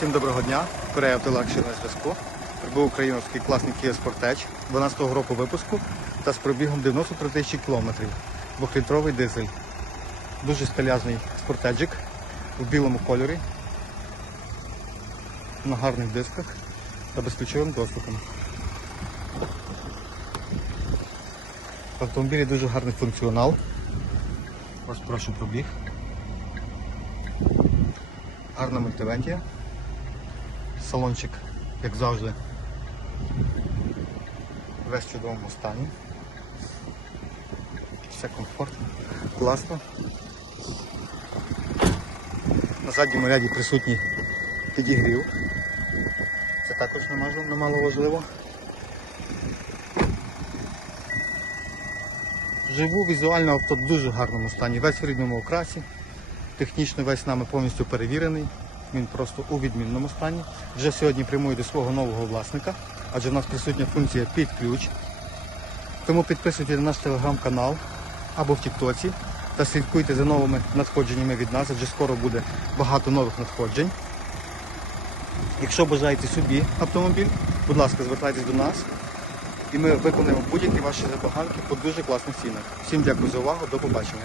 Всім доброго дня. Корея Автолакші на зв'язку. Прибув український класний Kia Sportage 12-го року випуску та з пробігом 93 тисячі кілометрів. Двохлітровий дизель. Дуже стиляжний спортеджик у білому кольорі. На гарних дисках та безключовим доступом. В автомобілі дуже гарний функціонал. Ось прошу пробіг. Гарна мультивентія. Салончик, як завжди, весь в чудовому стані. Все комфортно, класно. На задньому ряді присутній підігрів. Це також немало, важливо. Живу візуально авто в дуже гарному стані, весь в рідному окрасі. Технічно весь нами повністю перевірений. Він просто у відмінному стані. Вже сьогодні прямую до свого нового власника, адже в нас присутня функція під ключ. Тому підписуйтесь на наш телеграм-канал або в Тіктоці та слідкуйте за новими надходженнями від нас, адже скоро буде багато нових надходжень. Якщо бажаєте собі автомобіль, будь ласка, звертайтесь до нас і ми виконаємо будь-які ваші забаганки по дуже класних цінах. Всім дякую за увагу, до побачення.